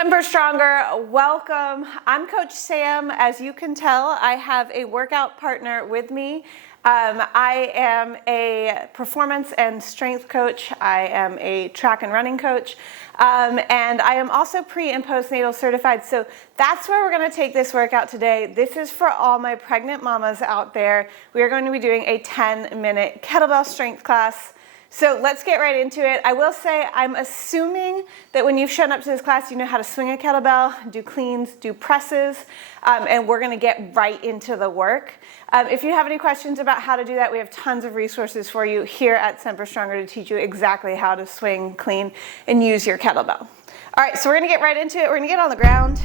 Semper Stronger, welcome. I'm Coach Sam. As you can tell, I have a workout partner with me. I am a performance and strength coach. I am a track and running coach. And I am also pre and postnatal certified. So that's where we're going to take this workout today. This is for all my pregnant mamas out there. We are going to be doing a 10-minute kettlebell strength class. So let's get right into it. I will say I'm assuming that when you've shown up to this class, you know how to swing a kettlebell, do cleans, do presses, and we're gonna get right into the work. If you have any questions about how to do that, we have tons of resources for you here at Semper Stronger to teach you exactly how to swing, clean, and use your kettlebell. All right, so we're gonna get right into it. We're gonna get on the ground.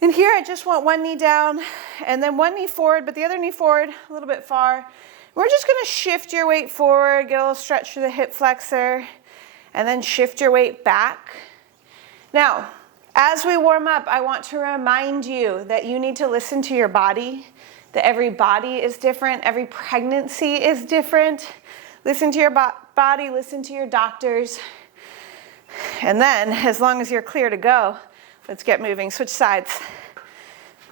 And here I just want one knee down and then one knee forward, but the other knee forward a little bit far. We're just going to shift your weight forward, get a little stretch through the hip flexor, and then shift your weight back. Now, as we warm up, I want to remind you that you need to listen to your body, that every body is different, every pregnancy is different. Listen to your body, listen to your doctors. And then, as long as you're clear to go, let's get moving. Switch sides.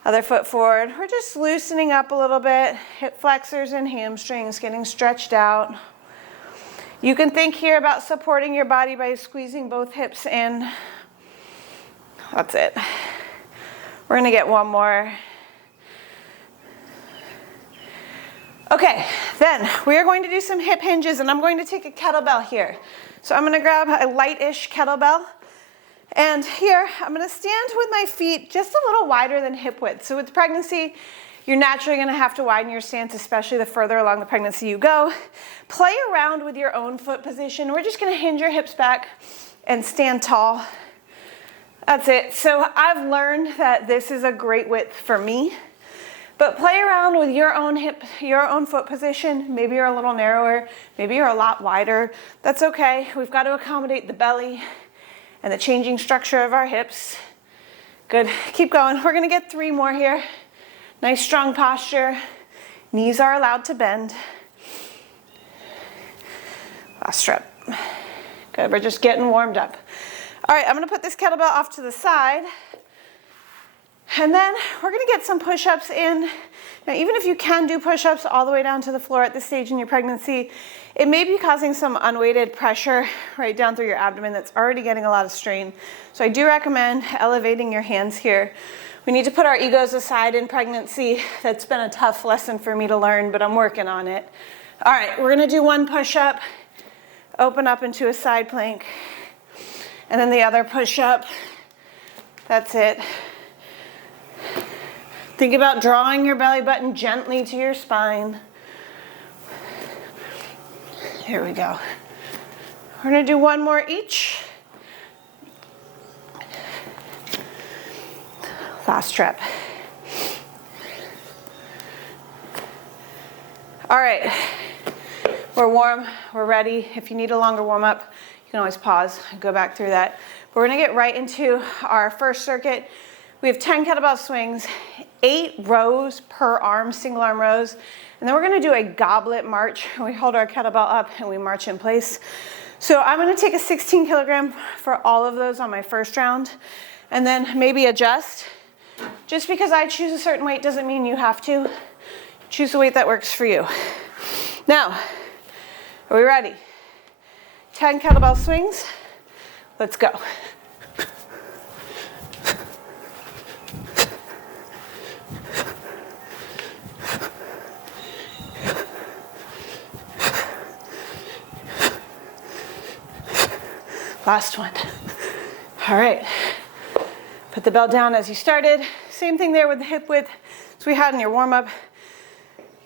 Other foot forward. We're just loosening up a little bit. Hip flexors and hamstrings getting stretched out. You can think here about supporting your body by squeezing both hips in. That's it. We're going to get one more. Okay, then we are going to do some hip hinges, and I'm going to take a kettlebell here. So I'm going to grab a light-ish kettlebell. And here, I'm going to stand with my feet just a little wider than hip width. So with pregnancy, you're naturally going to have to widen your stance, especially the further along the pregnancy you go. Play around with your own foot position. We're just going to hinge your hips back and stand tall. That's it. So I've learned that this is a great width for me. But play around with your own foot position. Maybe you're a little narrower. Maybe you're a lot wider. That's okay. We've got to accommodate the belly and the changing structure of our hips. Good, keep going. We're gonna get 3 more here. Nice strong posture. Knees are allowed to bend. Last rep. Good, we're just getting warmed up. All right, I'm gonna put this kettlebell off to the side. And then we're gonna get some push-ups in. Now, even if you can do push-ups all the way down to the floor at this stage in your pregnancy, it may be causing some unweighted pressure right down through your abdomen that's already getting a lot of strain. So I do recommend elevating your hands here. We need to put our egos aside in pregnancy. That's been a tough lesson for me to learn, but I'm working on it. All right, we're gonna do one push-up, open up into a side plank, and then the other push-up. That's it. Think about drawing your belly button gently to your spine. Here we go. We're going to do one more each. Last rep. All right. We're warm. We're ready. If you need a longer warm up, you can always pause and go back through that. But we're going to get right into our first circuit. We have 10 kettlebell swings, 8 rows per arm, single arm rows. And then we're gonna do a goblet march. We hold our kettlebell up and we march in place. So I'm gonna take a 16 kilogram for all of those on my first round and then maybe adjust. Just because I choose a certain weight doesn't mean you have to. Choose the weight that works for you. Now, are we ready? 10 kettlebell swings. Let's go. Last one. All right. Put the bell down as you started. Same thing there with the hip width as we had in your warm-up.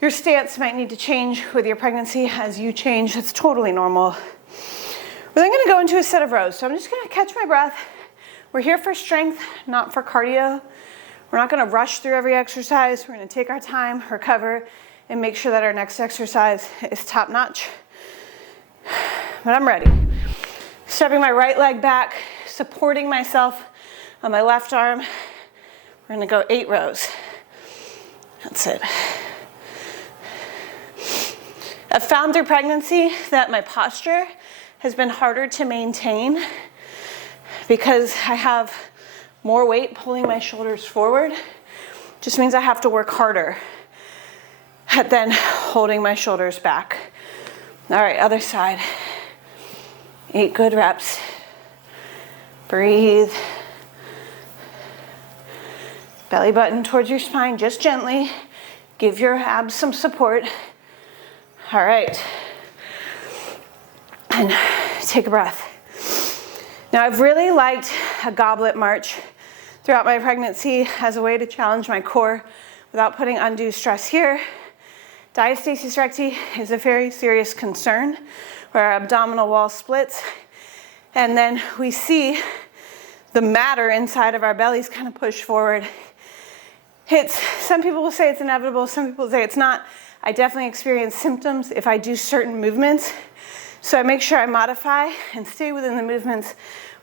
Your stance might need to change with your pregnancy as you change. It's totally normal. We're then going to go into a set of rows. So I'm just going to catch my breath. We're here for strength, not for cardio. We're not going to rush through every exercise. We're going to take our time, recover, and make sure that our next exercise is top-notch. But I'm ready. Stepping my right leg back, supporting myself on my left arm. We're gonna go 8 rows. That's it. I've found through pregnancy that my posture has been harder to maintain because I have more weight pulling my shoulders forward, just means I have to work harder at then holding my shoulders back. All right, other side. 8 good reps. Breathe. Belly button towards your spine, just gently. Give your abs some support. All right. And take a breath. Now, I've really liked a goblet march throughout my pregnancy as a way to challenge my core without putting undue stress here. Diastasis recti is a very serious concern where our abdominal wall splits, and then we see the matter inside of our bellies kind of push forward. Some people will say it's inevitable, some people say it's not. I definitely experience symptoms if I do certain movements. So I make sure I modify and stay within the movements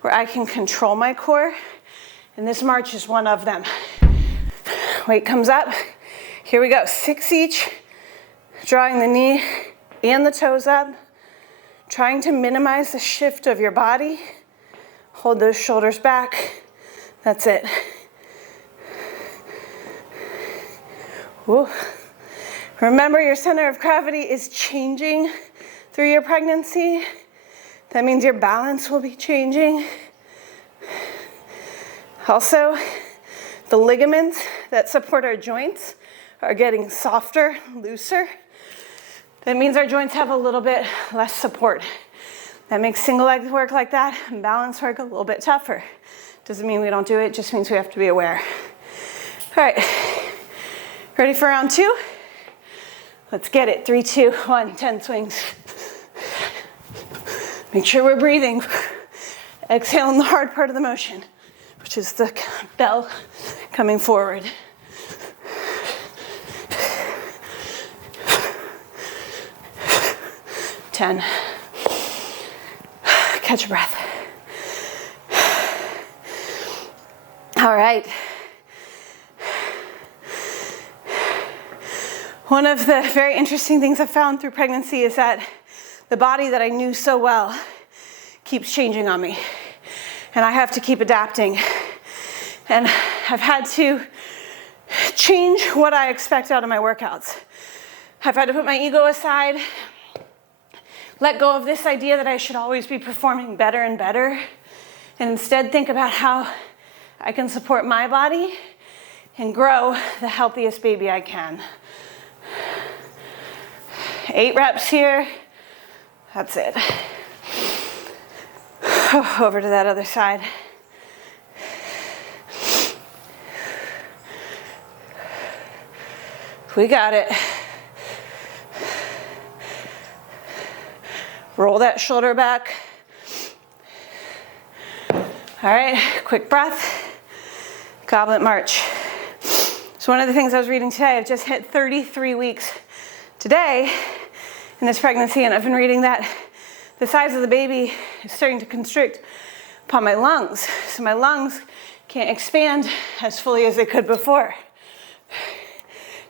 where I can control my core. And this march is one of them. Weight comes up. Here we go. 6 each. Drawing the knee and the toes up. Trying to minimize the shift of your body. Hold those shoulders back. That's it. Woo. Remember, your center of gravity is changing through your pregnancy. That means your balance will be changing. Also, the ligaments that support our joints are getting softer, looser. That means our joints have a little bit less support. That makes single leg work like that and balance work a little bit tougher. Doesn't mean we don't do it, just means we have to be aware. All right, ready for round 2? Let's get it. 3, 2, 1, 10 swings. Make sure we're breathing. Exhale in the hard part of the motion, which is the bell coming forward. Ten. Catch your breath. All right. One of the very interesting things I've found through pregnancy is that the body that I knew so well keeps changing on me. And I have to keep adapting. And I've had to change what I expect out of my workouts. I've had to put my ego aside, let go of this idea that I should always be performing better and better, and instead think about how I can support my body and grow the healthiest baby I can. 8 reps here. That's it. Over to that other side. We got it. Roll that shoulder back. All right, quick breath. Goblet march. So one of the things I was reading today, I've just hit 33 weeks today in this pregnancy, and I've been reading that the size of the baby is starting to constrict upon my lungs. So my lungs can't expand as fully as they could before.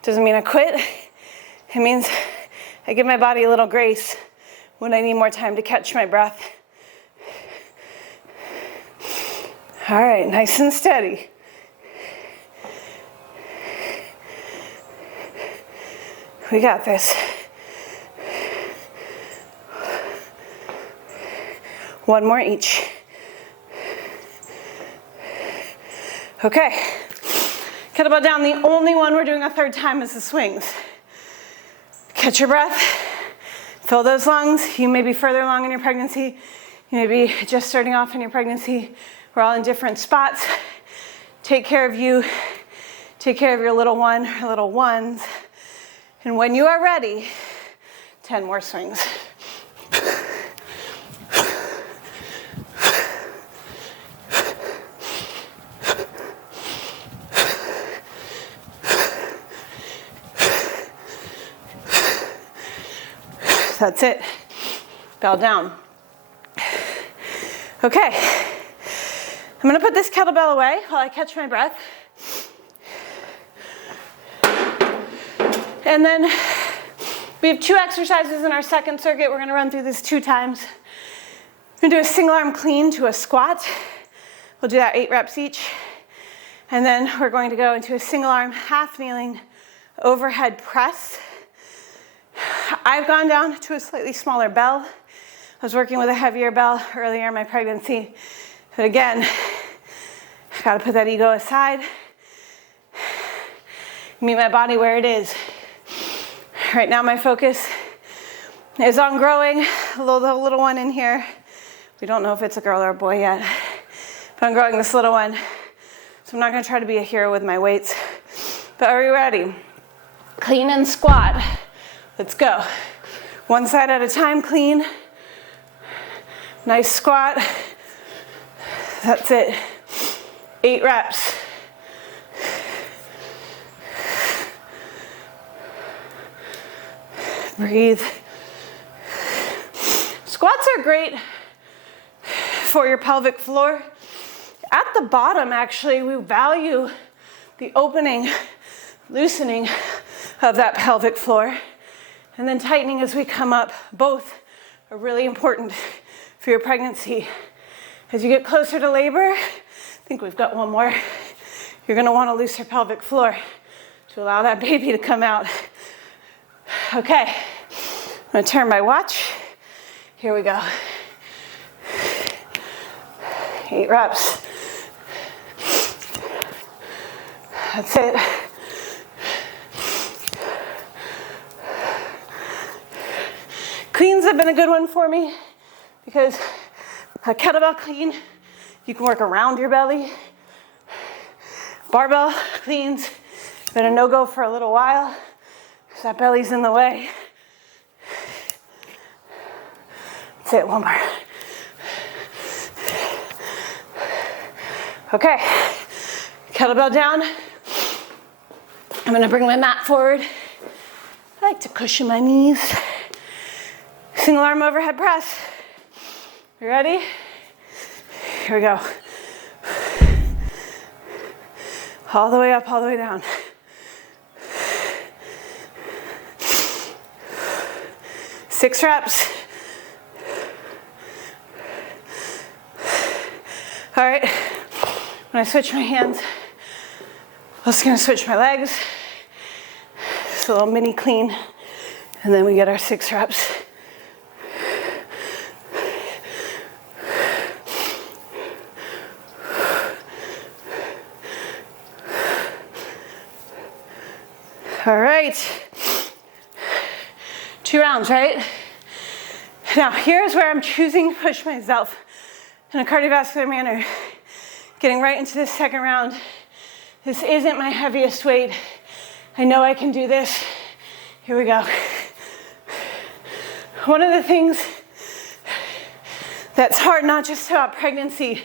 Doesn't mean I quit. It means I give my body a little grace when I need more time to catch my breath. All right, nice and steady. We got this. One more each. Okay. Kettlebell down. The only one we're doing a third time is the swings. Catch your breath. Fill those lungs. You may be further along in your pregnancy. You may be just starting off in your pregnancy. We're all in different spots. Take care of you. Take care of your little one or little ones. And when you are ready, 10 more swings. That's it. Bell down. Okay. I'm going to put this kettlebell away while I catch my breath. And then we have 2 exercises in our second circuit. We're going to run through this 2 times. We're going to do a single arm clean to a squat. We'll do that 8 reps each. And then we're going to go into a single arm, half kneeling, overhead press. I've gone down to a slightly smaller bell. I was working with a heavier bell earlier in my pregnancy. But again, I gotta put that ego aside. Meet my body where it is. Right now my focus is on growing the little one in here. We don't know if it's a girl or a boy yet, but I'm growing this little one. So I'm not gonna try to be a hero with my weights. But are we ready? Clean and squat. Let's go. One side at a time, clean. Nice squat. That's it. 8 reps. Breathe. Squats are great for your pelvic floor. At the bottom, actually, we value the opening, loosening of that pelvic floor, and then tightening as we come up. Both are really important for your pregnancy. As you get closer to labor, I think we've got one more. You're gonna want to loosen your pelvic floor to allow that baby to come out. Okay, I'm gonna turn my watch. Here we go. 8 reps. That's it. Cleans have been a good one for me because a kettlebell clean, you can work around your belly. Barbell cleans, been a no-go for a little while because that belly's in the way. That's it, one more. Okay, kettlebell down. I'm gonna bring my mat forward. I like to cushion my knees. Single arm overhead press. You ready? Here we go. All the way up, all the way down. Six reps. All right, when I switch my hands, I'm just gonna switch my legs. Just a little mini clean, and then we get our 6 reps. All right, 2 rounds, right? Now, here's where I'm choosing to push myself in a cardiovascular manner. Getting right into this second round. This isn't my heaviest weight. I know I can do this. Here we go. One of the things that's hard, not just about pregnancy,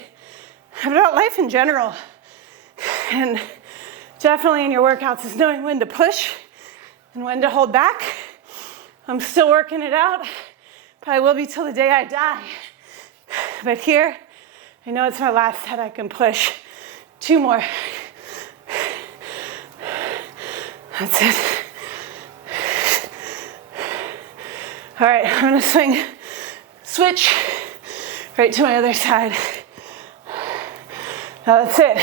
but about life in general, and definitely in your workouts, is knowing when to push and when to hold back. I'm still working it out, but I will be till the day I die. But here, I know it's my last set. I can push 2 more. That's it. All right, I'm gonna switch right to my other side. Now that's it.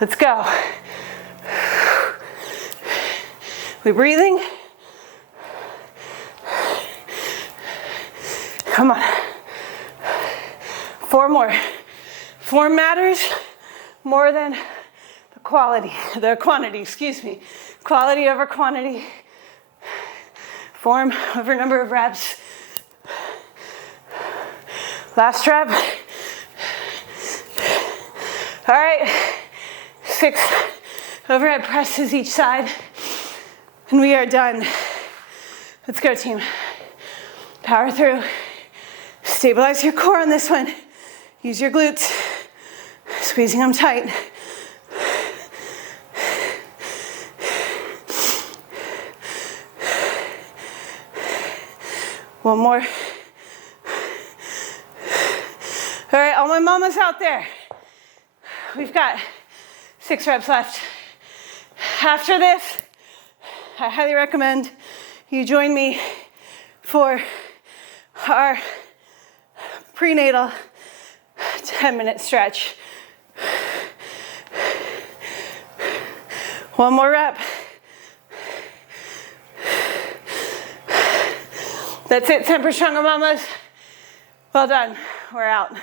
Let's go. We breathing? Come on. 4 more. Form matters more than the quantity, excuse me. Quality over quantity. Form over number of reps. Last rep. All right, 6 overhead presses each side, and we are done. Let's go, team. Power through. Stabilize your core on this one. Use your glutes, squeezing them tight. One more. All right, all my mamas out there. We've got 6 reps left. After this, I highly recommend you join me for our prenatal 10-minute stretch. One more rep. That's it, Semper Stronger Mamas. Well done, we're out.